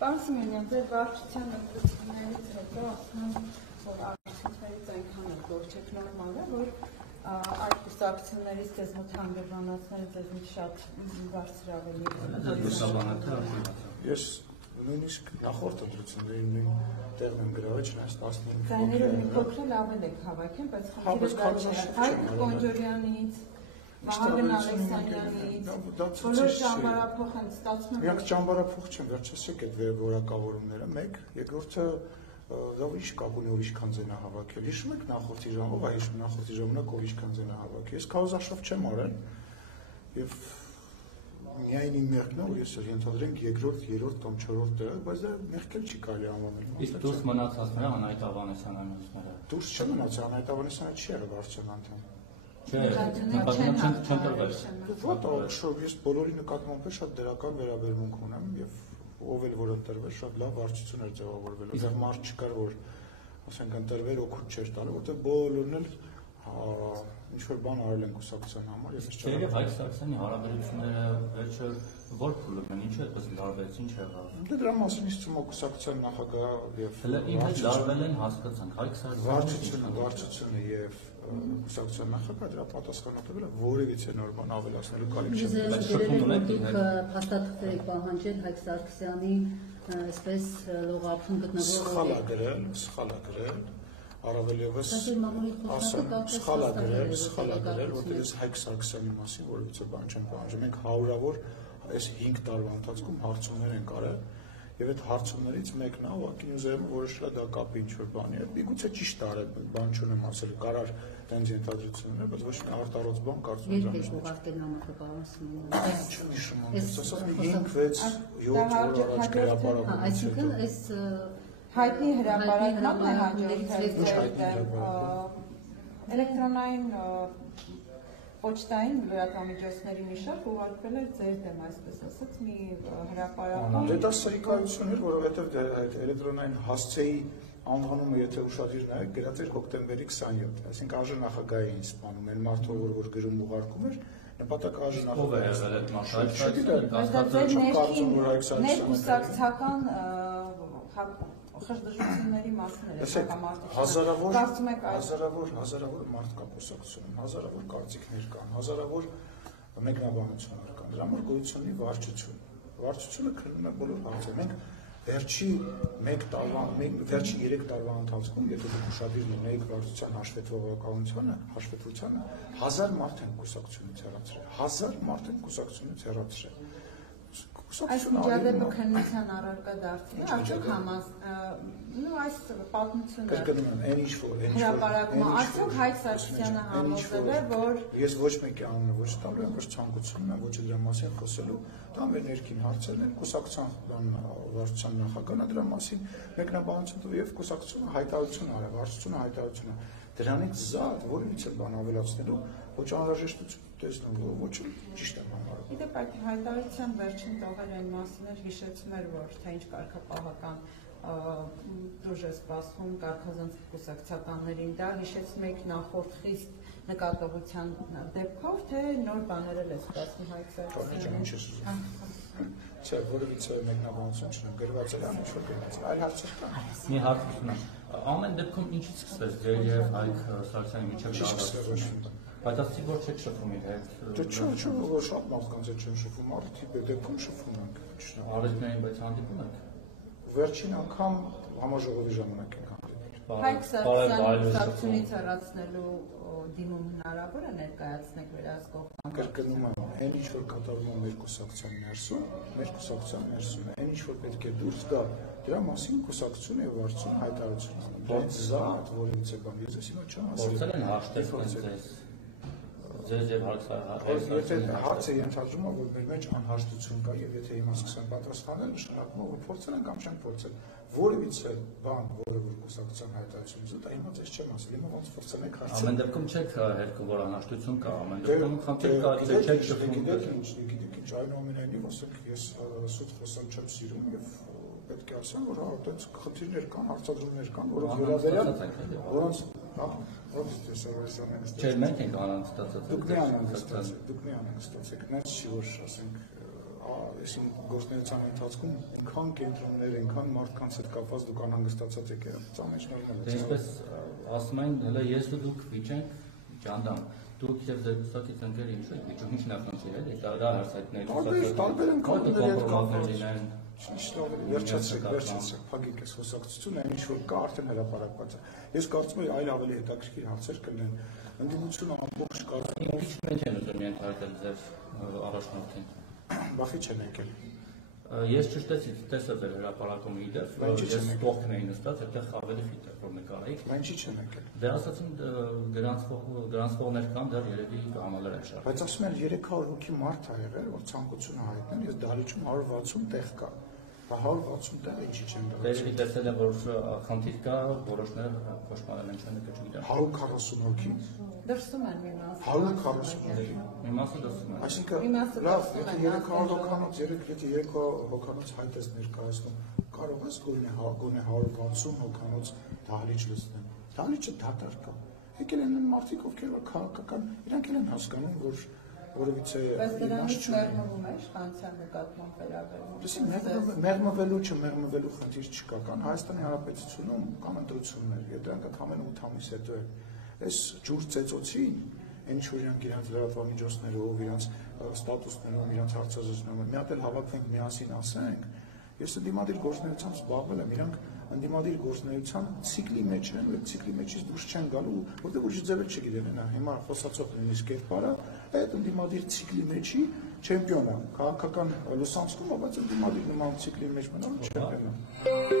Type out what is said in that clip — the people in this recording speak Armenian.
Պարոն Սիմոնյան, ձեր վարչության ընտրություններից հետո ասում որ արդյունքներից այնքան է գործեք նորմալ է, որ այդ կուսակցություններից ձեզ մոտ հանգրվանացները ձեզ մոտ շատ բարձր ավելի Ես նույնիսկ նախորդ ընտրությունների նույն տեղն եմ գրավել, չնայած 15 Ձայները մի փոքր ավել եք հավաքել, բայց Հայկ Կոնջորյանից, Վահագն Ալեքսանյանից, բոլոր ճամբարափոխ են ստացվում են։ Միակ ճամբարափոխ չեմ, վերջացեք այդ որակավորումները, մեկ, երկրորդը դա ուրիշ կապ ունի ուրիշ քան ձենա հավաքել։ Հիշում եք նախորդի ժամանակ, հիշում նախորդի ժամանակ ուրիշ քան ձենա հավաքել։ Ես քարոզարշավ չեմ արել եւ միայն իմ մեղքն է, որ ես ենթադրենք երկրորդ, երրորդ կամ չորրորդ տեղը, բայց դա մեղք էլ չի կարելի անվանել։ Իսկ դուրս մնացածները Անահիտ Ավանեսյանը մյուսները։ Դուրս չմնացա, Անահիտ Ավանեսյանը չի եղել վարչության անդամ։ Չէ, նկատմամբ չեն տրվել։ Ոտ ես բոլորի նկատմամբ շատ դրական վերաբերմունք ունեմ եւ ով էլ որ ընտրվել շատ լավ վարչություն էր ձևավորվել։ Այդտեղ մարդ չկար, որ ասենք ընտրվել օգուտ չէր տալու, որտեղ բոլորն էլ ինչ որ բան արել են կուսակցության համար, ես չէ։ Հայկ Սարգսյանի հարաբերությունները վերջը որ փուլում են, ինչու այդպես լարվեց, ինչ եղավ։ Դե դրա մասին իսկ ցույց կուսակցության նախագահ եւ ինքը լարվել են հասկացանք, Հայկ Սարգսյանը վարչությունը եւ կուսակցության նախագահ դրա պատասխանատվերը որևիցե նոր բան ավելացնելու կարիք չեն։ Փաստաթղթեր եք պահանջել Հայկ Սարգսյանի այսպես լողափում գտնվող սխալ է գրել առավելևս սխալ է գրել, որտեղ ես Հայկ Սարգսյանի մասին որևիցե բան չեմ պահանջում։ Մենք հարյուրավոր այս 5 տարվա ընթացքում հարցումներ ենք արել եւ այդ հարցումներից մեկն է ուղղակի ուզում որոշել դա կապի ինչ որ բանի է։ Միգուցե ճիշտ արել, բան չունեմ ասել, կարար տենց ենթադրություններ, բայց ոչ մի արտարոց բան կարծում եմ դրանից ուղարկել նամակը պարոն Սիմոնյան։ Չեմ հիշում, ասած մի 5-6 7 օր առաջ գրապարակում։ Այսինքն այս հայտնի հրապարակման է հաջորդել էլեկտրոնային Պոչտային լրատվամիջոցների մի շարք ուղարկվել էր ձեր դեմ, այսպես ասած, մի հրապարակում։ Դե դա սրիկայություն էր, որովհետև էլեկտրոնային հասցեի անվանումը, եթե ուշադիր նայեք, գրած էր հոկտեմբերի 27, այսինքն ԱԺ նախագահ էին սպանում, այն մարդը, որ գրում ուղարկում էր, նպատակ ԱԺ նախագահ խժդժությունների մասին է հազարավոր մարդ կա կուսակցությունում, հազարավոր կարծիքներ կան, հազարավոր մեկնաբանություններ կան, դրա համար գոյություն ունի վարչությունը քննում է բոլոր հարցերը։ Մենք վերջի 3 տարվա ընթացքում, եթե դուք ուշադիր լինեիք վարչության հաշվետվողականությանը, 1000 մարդ են կուսակցությունից հեռացրել։ Այս միջադեպը քննության առարկա դարձել է, արդյոք այս պատմությունը հրապարակումը, արդյոք Հայկ Սարգսյանը համոզել է, որ ես ոչ մեկի անունը ոչ տալու եմ, ոչ ցանկությունում եմ, ոչ դրա մասին խոսելու, դա մեր ներքին հարցերն են, կուսակցության վարչության նախագահն է դրա մասին մեկնաբանություն տվել եւ կուսակցությունը հայտարարություն արել, վարչությունը հայտարարություն դրանից զատ որևիցե բան ավելացնելու ոչ անհրաժեշտություն տեսնում, ոչ ճիշտ եմ համարում։ Իդեպ այդ հայտարարության վերջին տողերը այն մասին էր հիշեցում էր, որ թե ինչ կարգապահական դուրժ է սպասվում կարգազանց կուսակցականներին, դա հիշեցնում եք նախորդ խիստ նկատողության դեպքով, թե նոր բաներ էլ է սպասվում Հայկ Սարգսյանին։ Չէ, որևիցե մեկնաբանություն չունեմ, գրված էր ինչ որ գնաց, այլ հարցեր կան։ Մի հարց ունեմ, ամեն դեպքում ինչից սկսվեց ձեր եւ Հայկ Սարգսյանի միջև դասավորությունը։ Բայց ասի որ չեք շփվում իր հետ։ Դե չէ, որ շատ մարդկանց հետ չեմ շփվում, արդի դեպքում շփվում ենք։ Արեցնային, բայց հանդիպում եք։ Վերջին անգամ համաժողովի ժամանակ ենք հանդիպել։ Հայկ Սարգսյանի կուսակցությունից հեռացնելու դիմում հնարավոր է ներկայացնել վերահսկող կրկնում եմ, այն ինչ որ կատարվում է մեր կուսակցության ներսում, այն ինչ որ պետք է դուրս գա, դրա մասին կուսակցությունը եւ վարչությունը հայտարարություն անում։ Բայց զատ որից է բան, ես հիմա չեմ ասել։ Փորձել են հաշտել ձեզ եւ Եթե հարցը ենթադրում է, որ մեր մեջ անհաշտություն կա եւ եթե հիմա սկսեմ պատասխանել, նշանակում է, որ փորձել են կամ չեն փորձել։ Որևիցե բան, որը որ կուսակցության հայտարարությունից դա հիմա ես չեմ ասել, հիմա ոնց փորձել ենք հարցնել։ Ամեն դեպքում չեք հերքում, որ անհաշտություն կա, ամեն դեպքում խնդիր կա, չեք շփվում։ Գիտեք ինչ, այնուամենայնիվ ասենք ես սուտ խոսալ չեմ սիրում եւ պետք է ասեմ, որ այդպես խնդիրներ կան, հարցադրումներ կան, որոնց վերաբերյալ Չէ, մենք ենք անհանգստացած։ Դուք մի անհանգստացեք, նայած չի որ ասենք այսին գործնեության ընթացքում ինքան կենտրոններ, ինքան մարդկանց հետ կապված դուք անհանգստացած եք եղել, ծանոթ Դե ինչպես ասում են, հələ ես ու դուք վիճենք ճանդամ։ Դուք եւ ձեր ուսակից ընկերը ինչ եք վիճում, ինչ նախանցել եք, դա հարցակներ, տարբեր ընկալումներ հետ կապված լինեն։ Վերջացրեք, փակեք այս խոսակցությունը, այն ինչ որ կա արդեն հրապարակված է։ Ես կարծում եմ այլ ավելի հետաքրքիր հարցեր կլինեն։ Ընդդիմությունը ամբողջ կարծում եմ Ինչ են ուզում ենթարկել ձեր առաջնորդին։ Բախի չեն եկել։ Ես տեսա ձեր հրապարակում իդեպ, ես կողքն էի նստած, այդտեղ ավելի ֆիտ է որ նկարեիք։ Ինչի չեն եկել։ Դե ասացին գրանցվողներ կան, դեռ երևի համալեր են շատ։ Բայց ասում են 300 հոգի մարդ ա եղել, որ ցանկությունը հայտնել, ես դահլիճում 160 տեղ կա։ Բա 160 տեղ ինչի չեն դրել։ Դերևի տեսել եմ, որ խնդիր կա, որոշներ կոշմանել են չեն գտել։ 140 հոգի։ Դրսում են մի մասը։ 140 հոգի։ Մի մասը դասում են։ Այսինքն լավ, եթե 300 հոգանոց, եթե 300 հոգանոց հայտ ես ներկայացնում, կարող ես գոնե 160 հոգանոց դահլիճ լցնել։ Դահլիճը դատարկ է։ Եկել են մարդիկ, ովքեր որ քաղաքական, իրանք են հասկանում, որ որովհետեւ Բայց դրանից մեղմվում է իշխանության նկատմամբ վերաբերվում։ Լսի, մեղմվելու խնդիր չկա, կան Հայաստանի Հանրապետությունում կան ընտրություններ, եւ դրանք ամեն 8 ամիս հետո է։ Այս ջուր ծեծոցին, ինչ որ իրանք իրանք լրատվամիջոցներով, իրանք ստատուսներով, իրանք հարցազրույցներով, մի հատ էլ հավաքվենք միասին ասենք, ես ընդդիմադիր գործունեությամբ զբաղվել եմ, իրանք ընդդիմադիր գործունեության ցիկլի մեջ են, ու այդ ցիկլի մեջից դուրս չեն գալու, որտեղ ուրիշ ձև չգիտեն, հիմա խոսացող նույնիսկ կերպարը, այդ ընդդիմադիր ցիկլի մեջի չեմպիոն է, քաղաքական լուսանցքում, բայց ընդդիմադիր նման ցիկլի մեջ մնալ չեմպիոն է։